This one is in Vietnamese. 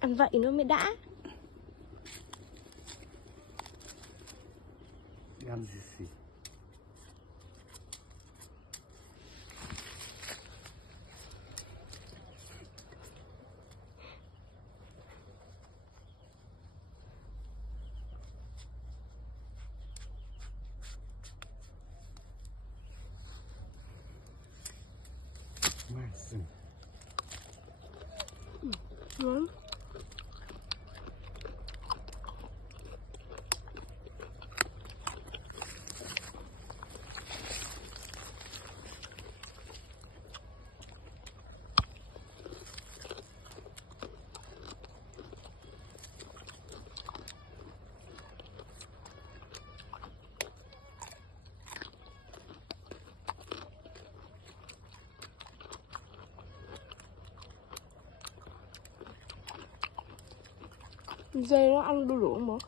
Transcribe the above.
Ăn vậy nó mới đã. Ăn gì? 맛있어. Ngon. Dê nó ăn đu đủ không bố?